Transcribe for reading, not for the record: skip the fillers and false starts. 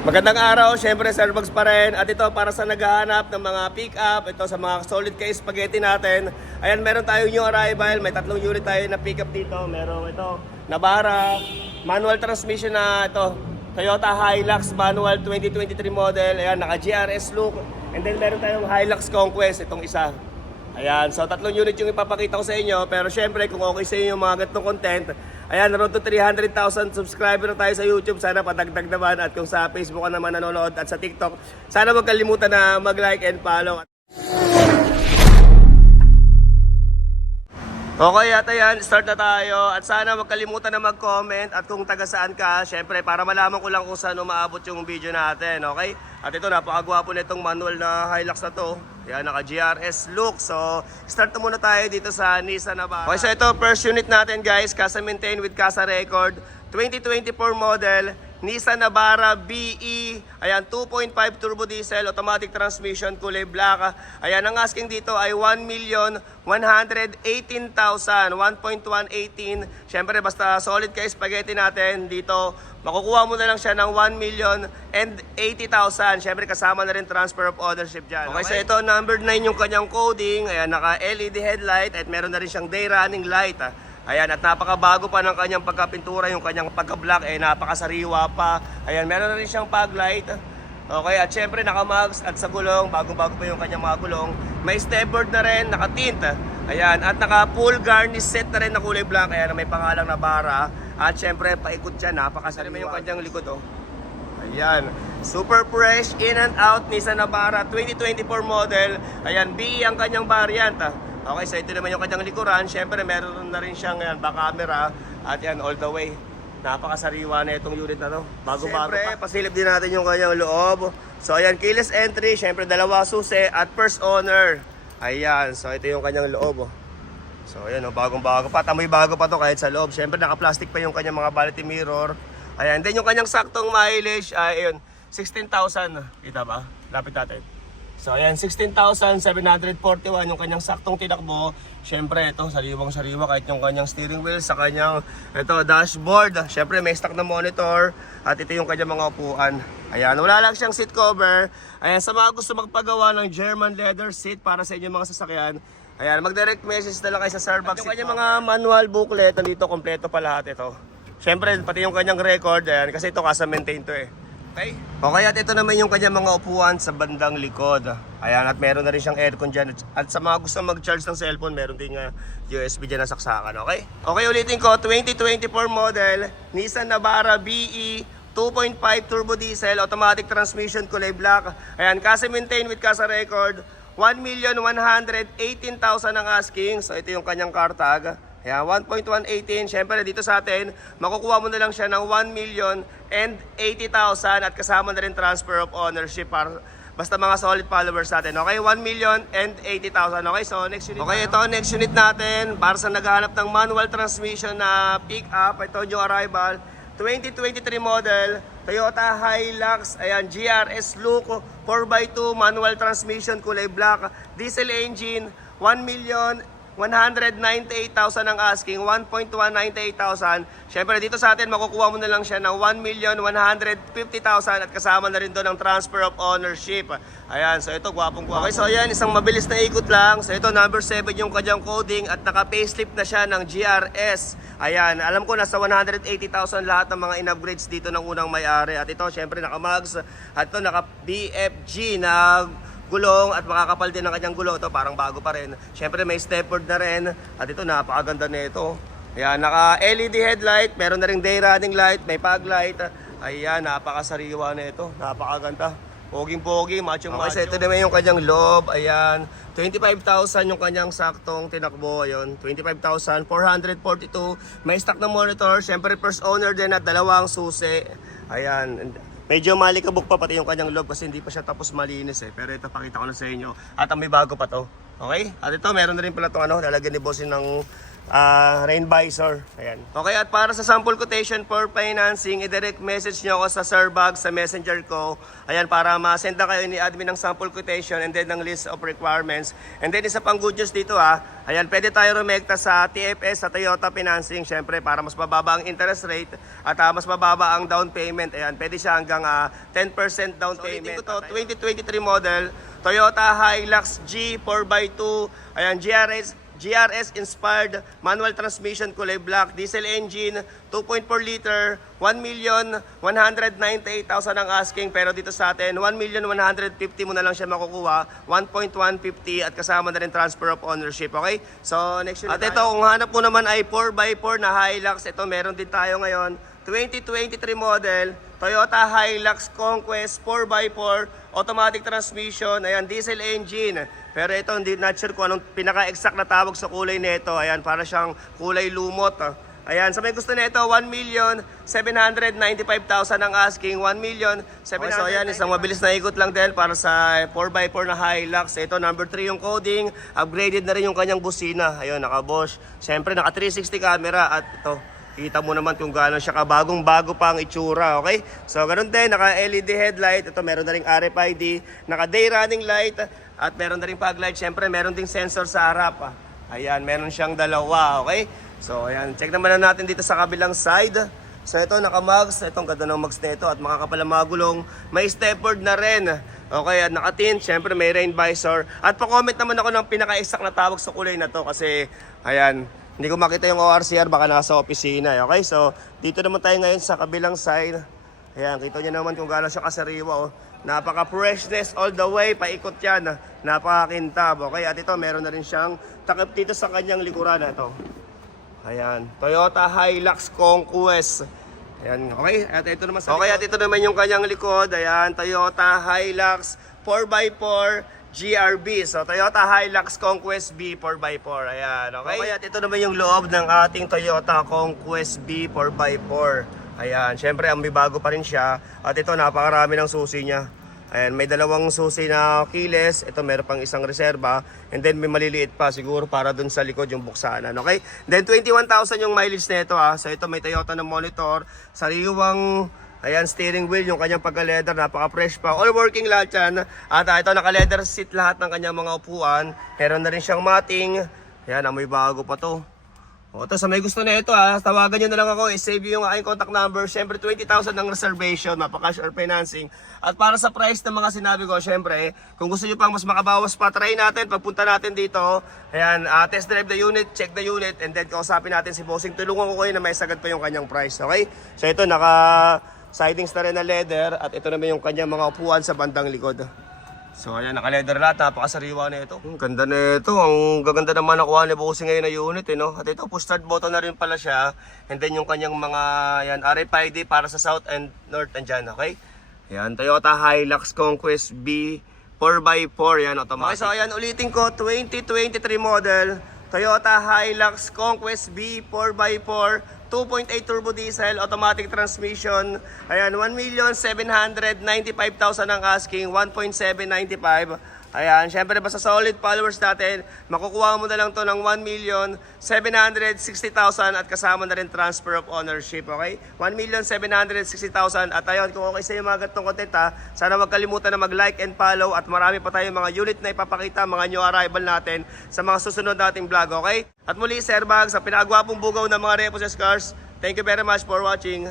Magandang araw, syempre Starbucks pa rin. At ito para sa naghahanap ng mga pick-up, ito sa mga solid case spaghetti natin. Ayan, meron tayong new arrival, may 3 unit tayo na pick-up dito. Meron ito, Navara, manual transmission na ito, Toyota Hilux manual 2023 model. Ayan, naka GRS look. And then meron tayong Hilux Conquest, itong isa. Ayan, so 3 unit yung ipapakita ko sa inyo. Pero syempre, kung okay sa inyo yung mga ganitong content, ayan, road to 300,000 subscriber na tayo sa YouTube. Sana padagdag naman. At kung sa Facebook ka naman nanonood at sa TikTok, sana huwag kalimutan na mag-like and follow. Okay, at ayan, start na tayo. At sana huwag kalimutan na mag-comment. At kung taga saan ka, syempre para malaman ko lang kung saan umaabot yung video natin. Okay? At ito, napakagwapo na itong manual na Hilux na to. Yan, naka GRS look. So, start na muna tayo dito sa Nissan Navara. Okay, so ito, first unit natin guys, Casa maintain with Casa record. 2024 model, Nissan Navara BE. Ayan, 2.5 turbo diesel, automatic transmission, kulay black. Ayan, ang asking dito ay 1,118,000, 1.118. Syempre, basta solid ka spaghetti natin dito, makukuha mo na lang siya ng 1,080,000. Syempre, kasama na rin transfer of ownership dyan. Okay, so ito, number 9 yung kanyang coding. Ayan, naka LED headlight at meron na rin siyang day running light. Ayan, at napakabago pa ng kanyang pagkapintura, yung kanyang pagka-black, napakasariwa pa. Ayan, meron na rin siyang fog light. Okay, at syempre naka-mags at sa gulong, bagong-bago pa yung kanyang mga gulong. May stepboard na rin, naka-tint. Ayan, at naka-full garnish set na rin na kulay black. Ayan, may pangalang Navara. At syempre, paikot siya, napakasariwa yung kanyang likod, oh. Ayan, super fresh, in and out, Nissan Navara 2024 model. Ayan, BE ang kanyang variant. Okay, so ito naman yung kanyang likuran. Siyempre, meron na rin siyang back camera. At yan, all the way. Napakasariwa na itong unit na to. Bago-bago pa. Pasilip din natin yung kanyang loob. So, ayan, keyless entry. Siyempre, 2 susi at first owner. Ayan, so ito yung kanyang loob. So, ayan, bagong-bago pa. Tamoy bago pa to kahit sa loob. Siyempre, naka-plastic pa yung kanyang mga vanity mirror. Ayan, then yung kanyang saktong mileage, ayun, 16,000. Kita ba? Lapit natin. So ayan, 16,741 yung kanyang saktong tinakbo. Siyempre ito, sariwang-sariwa kahit yung kanyang steering wheel sa kanyang dashboard. Siyempre may stock na monitor at ito yung kanyang mga upuan. Ayan, wala lang siyang seat cover. Ayan, sa mga gusto magpagawa ng German leather seat para sa inyong mga sasakyan, ayan, mag-direct message na lang kayo sa Starbucks. Yung kanyang mga manual booklet, nandito kompleto pa lahat ito. Siyempre, pati yung kanyang record, ayan, kasi ito Casa maintain to Okay? Okay, at ito naman yung kanyang mga upuan sa bandang likod. Ayan, at meron na rin siyang aircon dyan. At sa mga gusto mag-charge ng cellphone, meron din USB dyan na saksakan, okay? Okay, ulitin ko, 2024 model, Nissan Navara BE, 2.5 turbo diesel, automatic transmission, kulay black. Ayan, Casa maintain with Casa record, 1,118,000 ang asking. So, ito yung kanyang car tag. Ayan, 1.118. Siyempre, dito sa atin, makukuha mo na lang siya ng 1,080,000 at kasama na rin transfer of ownership para basta mga solid followers natin. Okay, 1,080,000. Okay, so next unit. Okay, ito next unit natin para sa naghahanap ng manual transmission na pick-up. Ito yung arrival. 2023 model, Toyota Hilux. Ayan, GRS look, 4x2, manual transmission, kulay black, diesel engine, 1,198,000 ang asking, 1.198,000. Siyempre dito sa atin makukuha mo na lang siya ng 1,150,000 at kasama na rin doon ang transfer of ownership. Ayan, so ito gwapong-gwapo. Okay, so ayan, isang mabilis na ikot lang. So ito number 7 yung kanyang coding at naka-facelift na siya ng GRS. Ayan, alam ko nasa 180,000 lahat ng mga in-upgrades dito ng unang may-ari. At ito syempre naka-mags at ito naka-BFG na gulong at makakapal din ang kanyang gulong. Ito parang bago pa rin. Siyempre may stepboard na rin. At ito napakaganda nito. Ayan, naka LED headlight, meron na ring day running light, may fog light. Ayan, napakasariwa na ito. Napakaganda. Poging-pogi, machong-macho. Okay, ito naman yung kanyang loob. Ayan, 25,000 yung kanyang saktong tinakbo. Ayun, 25,442. May stock na monitor. Siyempre first owner din at 2 susi. Ayan, medyo malikabok pa pati yung kanyang loob kasi hindi pa siya tapos malinis Pero ito pakita ko na sa inyo. At may bago pa to. Okay? At ito meron na rin pala itong lalagyan ni bossing ng rain visor. Ayan. Okay, at para sa sample quotation for financing, i-direct message nyo ako sa Sirbag, sa messenger ko. Ayan, para ma-send na kayo ni admin ng sample quotation and then ng list of requirements. And then isa pang good news dito ayan, pwede tayo rumekta sa TFS, sa Toyota Financing, syempre para mas mababa ang interest rate at mas mababa ang down payment. Ayan, pwede siya hanggang 10% down payment. So, 2023 model, Toyota Hilux G 4x2, ayan, GRS inspired manual transmission, kulay black, diesel engine, 2.4 liter, 1,198,000 ang asking, pero dito sa atin 1,150,000 mo na lang siya makukuha, 1.150 at kasama na rin transfer of ownership. Okay, so next at ito, kung hanap mo naman ay 4x4 na Hilux, ito meron din tayo ngayon, 2023 model, Toyota Hilux Conquest 4x4, automatic transmission, ayan, diesel engine. Pero ito, hindi not sure kung anong pinaka-exact na tawag sa kulay nito. Ayan, para siyang kulay lumot. Ayan, sa may gusto nito, 1,795,000 ang asking, 1,795,000. So ayan, isang mabilis na ikot lang din para sa 4x4 na Hilux. Ito, number 3 yung coding. Upgraded na rin yung kanyang busina. Ayun, naka-Bosch. Siyempre, naka 360 camera at ito. Kita mo naman kung gaano siya kabagong-bago pa ang itsura, okay? So, ganun din, naka-LED headlight. Ito, meron na rin RFID. Naka-day running light. At meron na rin fog light. Siyempre, meron ding sensor sa harap. Ayan, meron siyang dalawa, okay? So, ayan, check naman na natin dito sa kabilang side. So, ito, naka-mugs. Itong ganda ng mugs na ito. At makakapal ang mga gulong. May stepboard na rin. Okay, at naka-tint. Siyempre, may rain visor. At pa-comment naman ako ng pinaka-exact na tawag sa kulay na to. Kasi, ayan, hindi ko makita yung ORCR, baka nasa opisina. Okay, so dito naman tayo ngayon sa kabilang side. Ayan, kita nyo naman kung gaano siya kasariwa. Napaka-freshness all the way, paikot yan. Napaka-kintab. Okay, at ito meron na rin siyang takip dito sa kanyang likuran. Ito. Ayan, Toyota Hilux Conquest. Ayan, okay, at ito naman sa okay, at ito naman yung kanyang likod. Ayan, Toyota Hilux 4x4 GRB. So, Toyota Hilux Conquest B 4x4. Ayan, okay? Okay, at ito naman yung loob ng ating Toyota Conquest B 4x4. Ayan, syempre, may bago pa rin siya. At ito, napakarami ng susi niya. Ayan, may dalawang susi na keyless. Ito, meron pang isang reserva. And then, may maliliit pa siguro para dun sa likod yung buksanan. Okay? Then, 21,000 yung mileage nito. So, ito, may Toyota na monitor. Sariwang ayan, steering wheel, yung kanyang pagka-leather, napaka-fresh pa. All working lahat yan. At ito, naka-leather seat lahat ng kanyang mga upuan. Meron na rin siyang matting. Ayan, amoy bago pa to. O, ito, sa may gusto na ito, tawagan nyo na lang ako. I-save yung aking contact number. Siyempre, 20,000 ng reservation, mapa-cash or financing. At para sa price ng mga sinabi ko, siyempre, kung gusto nyo pang mas makabawas pa, try natin, pagpunta natin dito. Ayan, test drive the unit, check the unit, and then kausapin natin si Bossing. Tulungan ko kayo na may sagad pa yung kanyang price. Okay? So, ito, sidings na rin na leather at ito naman yung kanyang mga upuan sa bandang likod. So ayan, naka-leather lahat, napakasariwa na ito. Ganda na ito, ang gaganda naman nakuha ni Bossing ngayon na unit no? At ito, push start button na rin pala siya. And then yung kanyang mga ayan, RFID para sa south and north andyan, okay? Ayan, Toyota Hilux Conquest B 4x4, yan, automatic. Okay, so ayan, ulitin ko, 2023 model, Toyota Hilux Conquest B 4x4, 2.8 turbo diesel, automatic transmission. Ayan, 1,795,000 ang asking, 1.795. Ayan, syempre basta solid followers natin, makukuha mo na lang to ng 1,760,000 at kasama na rin transfer of ownership, okay? 1,760,000 at ayun, kung okay sa iyo mga ganitong content sana wag kalimutan na mag-like and follow at marami pa tayong mga unit na ipapakita, mga new arrival natin sa mga susunod nating vlog, okay? At muli, Sirbag, sa pinagwapong bugaw ng mga Repossessed Cars, thank you very much for watching.